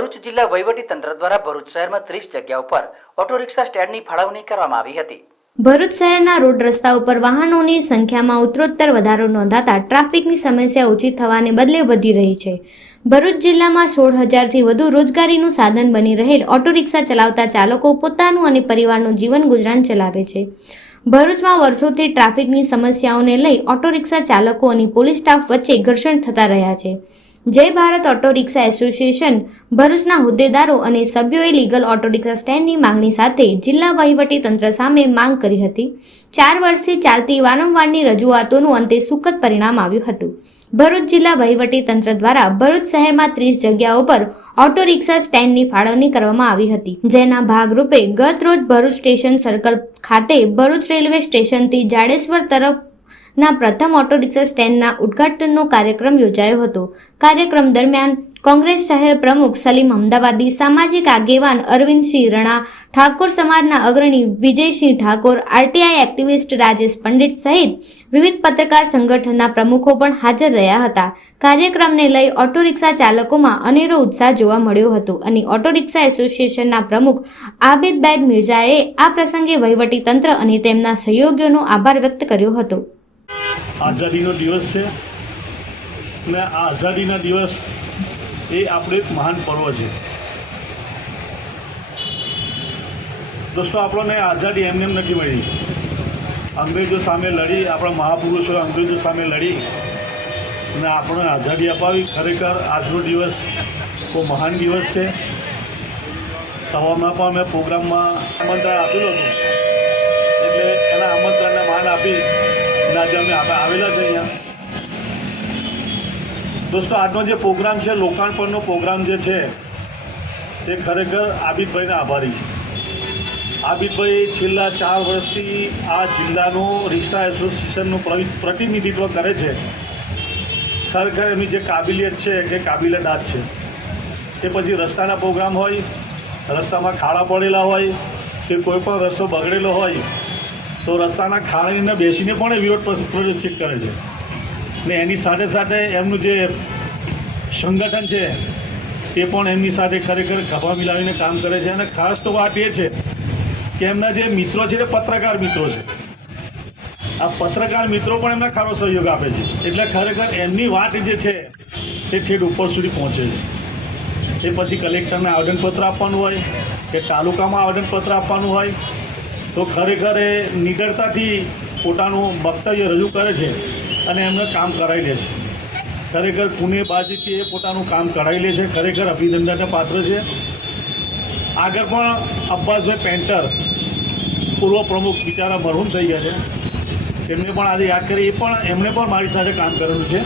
ભરૂચ જિલ્લા વહીવટી તંત્ર દ્વારા ભરૂચ શહેરમાં ત્રીસ જગ્યા ઉપર ઓટો રિક્ષા સ્ટેન્ડની ફાળવણી કરવામાં આવી હતી. ભરૂચ શહેરના રોડ રસ્તા ઉપર વાહનોની સંખ્યામાં ઉત્તરોત્તર વધારો નોંધાતા ટ્રાફિકની સમસ્યા ઓછી થવાને બદલે વધી રહી છે. ભરૂચ જિલ્લામાં સોળ હજારથી વધુ રોજગારીનું સાધન બની રહેલ ઓટો રિક્ષા ચલાવતા ચાલકો પોતાનું અને પરિવારનું જીવન ગુજરાન ચલાવે છે. ભરૂચમાં વર્ષોથી ટ્રાફિકની સમસ્યાઓને લઈ ઓટો રિક્ષા ચાલકો અને પોલીસ સ્ટાફ વચ્ચે ઘર્ષણ થતા રહ્યા છે. જય ભારત ઓટો રિક્ષા એસોસિએશન. ભરૂચના હોદ્દેદારો અને સભ્યોએ લીગલ ઓટો રિક્ષા સ્ટેન્ડની માંગણી સાથે જિલ્લા વહીવટી તંત્ર સામે માંગ કરી હતી. ચાર વર્ષથી ચાલતી વારંવારની રજૂઆતોનું અંતે સુખદ પરિણામ આવ્યું હતું. ભરૂચ જિલ્લા વહીવટી તંત્ર દ્વારા ભરૂચ શહેરમાં ત્રીસ જગ્યાઓ પર ઓટો રિક્ષા સ્ટેન્ડની ફાળવણી કરવામાં આવી હતી. જેના ભાગરૂપે ગત રોજ ભરૂચ સ્ટેશન સર્કલ ખાતે ભરૂચ રેલવે સ્ટેશનથી જાડેશ્વર તરફ ના પ્રથમ ઓટો રિક્ષા સ્ટેન્ડના ઉદ્ઘાટનનો કાર્યક્રમ યોજાયો હતો. કાર્યક્રમ દરમિયાન કોંગ્રેસ શહેર પ્રમુખ સલીમ અમદાવાદી, સામાજિક આગેવાન અરવિંદસિંહ રણા, ઠાકોર સમાજના અગ્રણી વિજયસિંહ ઠાકોર, આરટીઆઈ એક્ટિવિસ્ટ રાજેશ પંડિત સહિત વિવિધ પત્રકાર સંગઠનના પ્રમુખો પણ હાજર રહ્યા હતા. કાર્યક્રમને લઈ ઓટો રિક્ષા ચાલકોમાં અનેરો ઉત્સાહ જોવા મળ્યો હતો અને ઓટો રિક્ષા એસોસિએશનના પ્રમુખ આબેદ બેગ મિર્ઝાએ આ પ્રસંગે વહીવટી તંત્ર અને તેમના સહયોગીઓનો આભાર વ્યક્ત કર્યો હતો. આઝાદીનો દિવસ છે. અને આ આઝાદીના દિવસ એ આપણે એક મહાન પર્વ છે. દોસ્તો, આપણને આઝાદી એમને એમ નથી મળી. અંગ્રેજો સામે લડી, આપણા મહાપુરુષો અંગ્રેજો સામે લડી અને આપણને આઝાદી અપાવી. ખરેખર આજનો દિવસ બહુ મહાન દિવસ છે. સવારમાં પણ અમે પ્રોગ્રામમાં આમંત્રણ આપેલું હતું. એટલે એના આમંત્રણને માન આપી આજે અમે આવેલા છે અહીંયા. દોસ્તો, આજનો જે પ્રોગ્રામ છે, લોકાર્પણનો પ્રોગ્રામ જે છે, તે ખરેખર આબિદભાઈના આભારી છે. આબિદભાઈ છેલ્લા ચાર વર્ષથી આ જિલ્લાનું રિક્ષા એસોસિએશનનું પ્રતિનિધિત્વ કરે છે. ખરેખર એમની જે કાબિલિયત છે કે કાબિલિયત છે. તે પછી રસ્તાના પ્રોગ્રામ હોય, રસ્તામાં ખાડા પડેલા હોય, કે કોઈ પણ રસ્તો બગડેલો હોય તો રસ્તાના ખાડીને બેસીને પણ એ વિરોધ પ્રદર્શિત કરે છે. ને એની સાથે સાથે એમનું જે સંગઠન છે તે પણ એમની સાથે ખરેખર ખભા મિલાવીને કામ કરે છે. અને ખાસ તો વાત એ છે કે એમના જે મિત્રો છે તે પત્રકાર મિત્રો છે. આ પત્રકાર મિત્રો પણ એમને ખારો સહયોગ આપે છે. એટલે ખરેખર એમની વાત જે છે તે ઠેઠ ઉપર સુધી પહોંચે છે. એ પછી કલેક્ટરને આવેદનપત્ર આપવાનું હોય, કે તાલુકામાં આવેદનપત્ર આપવાનું હોય તો ખરેખર એ નિડરતાથી પોતાનું વક્તવ્ય રજૂ કરે છે અને એમને કામ કરાવી લે છે. ખરેખર પુણેબાજીથી એ પોતાનું કામ કરાવી લે છે. ખરેખર અભિનંદનને પાત્ર છે. આગળ પણ અબ્બાસભાઈ પેન્ટર, પૂર્વ પ્રમુખ બિચારા મરહૂમ થઈ ગયા છે. તેમને પણ આજે યાદ કરી એ પણ એમણે પણ મારી સાથે કામ કરેલું છે.